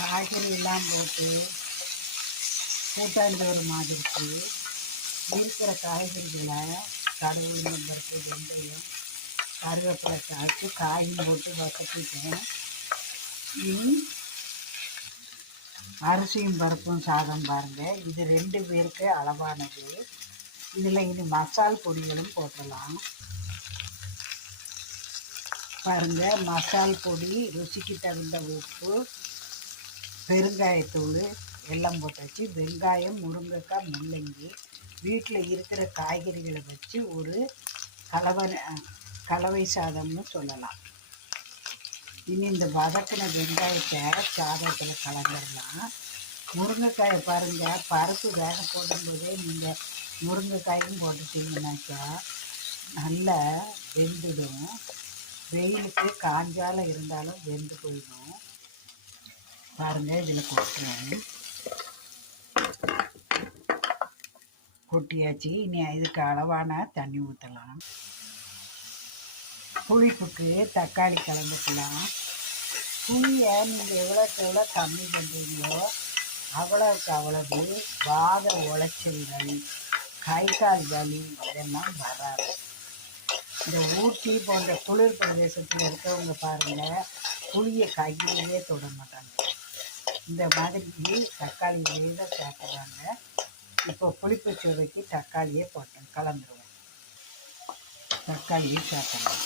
காய்கறியெல்லாம் போட்டு கூட்டாஞ்சோறு மாதிரிக்கு இருக்கிற காய்கறிகளை கடவுள் பருப்பு வெந்தயம் கருவேப்பிலை காய்ச்சி காயும் போட்டு வசக்கிட்டேன் இனி அரிசியும் பருப்பும் சாதம் பாருங்கள் இது ரெண்டு பேருக்கு அளவானது. இதில் இனி மசால் பொடிகளும் போட்டலாம் பாருங்கள் மசால் பொடி ருசிக்கு தகுந்த உப்பு பெருங்காயத்தூள் எல்லாம் போட்டாச்சு. வெங்காயம் முருங்கைக்காய் முள்ளங்கி. வீட்டில் இருக்கிற காய்கறிகளை வச்சு ஒரு கலவை கலவை சாதம்னு சொல்லலாம். இனி இந்த வதக்கின வெங்காயத்தை சாதத்தில் கலந்துடலாம். முருங்கைக்காயை பாருங்கள் பருப்பு வேக போடும்போதே நீங்கள் முருங்கைக்காயும் போட்டுட்டீங்கன்னாக்கா நல்லா வெந்துடும். வெயிலுக்கு காஞ்சால இருந்தாலும் வெந்து போயிடும். பாருங்கள் இதில் கொட்டுறேன் கொட்டியாச்சு. இனி இதுக்கு அளவான தண்ணி ஊற்றலாம் புளிப்புக்கு தக்காளி கலந்துக்கலாம். புளியை நீங்கள் எவ்வளோக்கு எவ்வளோ கம்மி பண்ணுறீங்களோ அவ்வளோக்கு அவ்வளவு வாத உளைச்சல்கள் கை கால் வலி இதெல்லாம் வராது. இந்த ஊட்டி போன்ற குளிர் பிரதேசத்தில் இருக்கிறவங்க பாருங்கள் புளியை கையிலேயே தொட மாட்டாங்க. இந்த மாதிரி தக்காளி தான் சேர்த்துறாங்க இப்போ புளிப்பு சுவைக்கு தக்காளியே போட்டோம் கலந்துருவோம். தக்காளியை சேர்க்கலாம்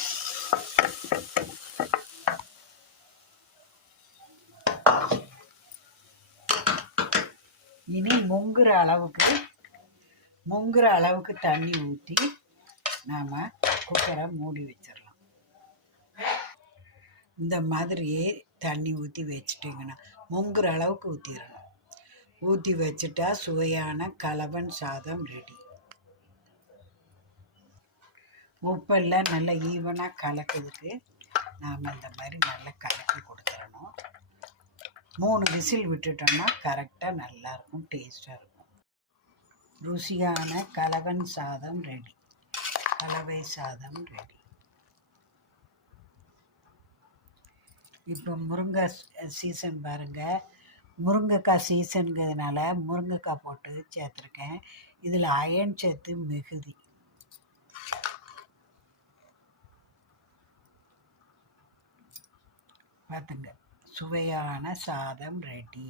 இனி முங்குற அளவுக்கு முங்குற அளவுக்கு தண்ணி ஊற்றி நாம் குக்கரை மூடி வச்சிடலாம். இந்த மாதிரியே தண்ணி ஊற்றி வச்சிட்டிங்கன்னா முங்குற அளவுக்கு ஊற்றிடணும் ஊற்றி வச்சுட்டா சுவையான கலவன் சாதம் ரெடி உப்பெல்லாம் நல்லா ஈவனாக கலக்குதுக்கு நாம் இந்த மாதிரி நல்லா கலக்கி கொடுத்துடணும். மூணு விசில் விட்டுட்டோம்னா கரெக்டாக நல்லாயிருக்கும் டேஸ்ட்டாக இருக்கும். ருசியான கலவன் சாதம் ரெடி கலவை சாதம் ரெடி இப்போ முருங்கை சீசன் பாருங்கள் முருங்கைக்காய் சீசனுங்கிறதுனால முருங்கைக்காய் போட்டு சேர்த்துருக்கேன். இதில் அயன் சேர்த்து மிகுதி. பார்த்துங்க. சுவையான சாதம் ரெடி